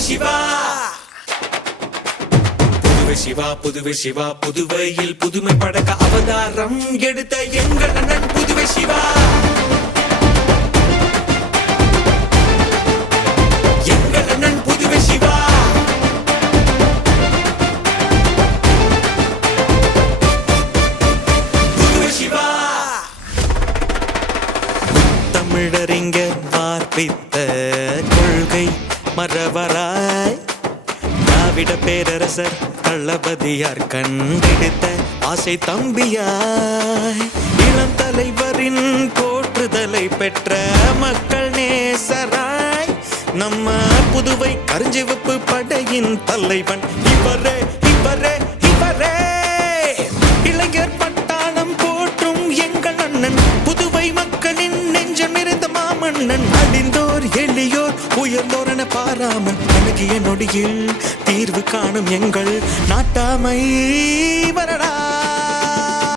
சிவா புதுவை சிவா புதுவையில் புதுமை படக்க அவதாரம் எடுத்த எங்கள் அண்ணன் புதுவை சிவா எங்கள் அண்ணன் புதுவை சிவா புதுவை சிவா தமிழறிஞர் வார்ப்பித்த கொள்கை மரபராய் திராவிட பேரரசர் தளபதியார் கண்டெடுத்த ஆசை தம்பியாய் இளம் தலைவரின் போற்றுதலை பெற்ற மக்கள் நேசராய் நம்ம புதுவை கருஞ்சிவப்பு படையின் தலைவன் இவரே இவரே இவரே இளைஞர் பட்டாளம் போற்றும் எங்கள் அண்ணன் புதுவை மக்களின் நெஞ்சம் இருந்த மாமன்னன் அடிந்தோர் எளியோர் உயர்ந்தோர் என பாராமல் அழகிய நொடியில் தீர்வு காணும் எங்கள் நாட்டாமை வரடா.